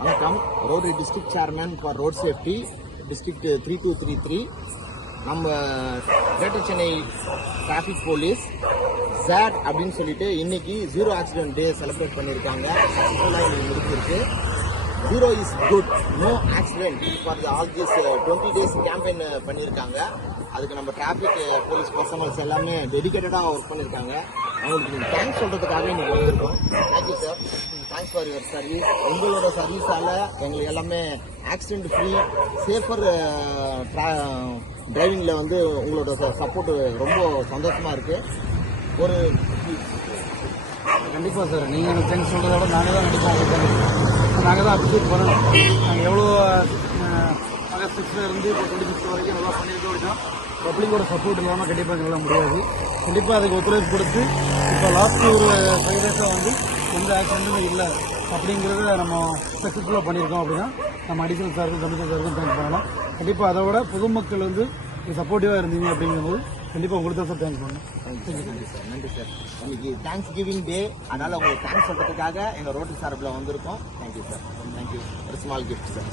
வணக்கம். Rotary district chairman for road safety district 3233. நம்ம greater Chennai traffic police ஜேட் அப்படின்னு சொல்லிட்டு இன்னைக்கு ஜீரோ ஆக்சிடென்ட் டே செலிப்ரேட் பண்ணியிருக்காங்க. சக்ஸஸ்ஃபுல்லாக இன்னைக்கு முடிஞ்சிருக்கு. Zero is good, no accident for all this 20 days campaign பண்ணியிருக்காங்க. அதுக்கு நம்ம டிராஃபிக் போலீஸ் பர்சனல்ஸ் எல்லாமே டெடிக்கேட்டடாக ஒர்க் பண்ணியிருக்காங்க. அவங்களுக்கு தேங்க்ஸ் சொல்கிறதுக்காக இன்னைக்கு வந்திருக்கோம். Thank you sir, thanks for your service. உங்களோட சர்வீஸால் எங்களுக்கு எல்லாமே ஆக்சிடென்ட் ஃப்ரீ சேஃபர் டிரைவிங்கில் வந்து உங்களோட சப்போர்ட் ரொம்ப சந்தோஷமாக இருக்குது. ஒரு கண்டிப்பாக சார், நீங்கள் எனக்கு தேங்க்ஸ் சொல்கிறத விட நாங்கள் தான் கண்டிப்பாக நாங்கள் தான் அப்ரிஷியேட் பண்ணணும். நாங்கள் எவ்வளோ ஆகஸ்ட் 6 இருந்து இப்போ 26 வரைக்கும் நல்லா பண்ணிட்டு இருக்கோம். பப்ளிக்கோட சப்போர்ட் இல்லாமல் கண்டிப்பாக எங்களால் முடியாது. கண்டிப்பாக அதுக்கு ஒத்துழைப்பு கொடுத்து இப்போ லாஸ்ட் ஒரு 5 days வந்து எந்த ஆக்சிடென்ட்டும் இல்லை அப்படிங்கிறத நம்ம சக்ஸஸ்ஃபுல்லாக பண்ணியிருக்கோம். அப்படின்னா நம்ம அடிஷனல் சாருக்கும் கமிஷனர் சாருக்கும் தேங்க்ஸ் பண்ணலாம். கண்டிப்பாக அதை விட பொதுமக்கள் வந்து சப்போர்ட்டிவாக இருந்தீங்க அப்படிங்கும்போது கண்டிப்பாக உங்களுக்கு தான் சார் தேங்க்ஸ் பண்ணணும். நன்றி சார், நன்றி சார். இன்னைக்கு தேங்க்ஸ் கிவிங் டே, அதனால் உங்களுக்கு தேங்க்ஸ் சொல்கிறதுக்காக எங்கள் ரோட்டரி சார்பில் வந்திருக்கோம். Thank you sir, thank you. ஒரு ஸ்மால் கிஃப்ட் சார்.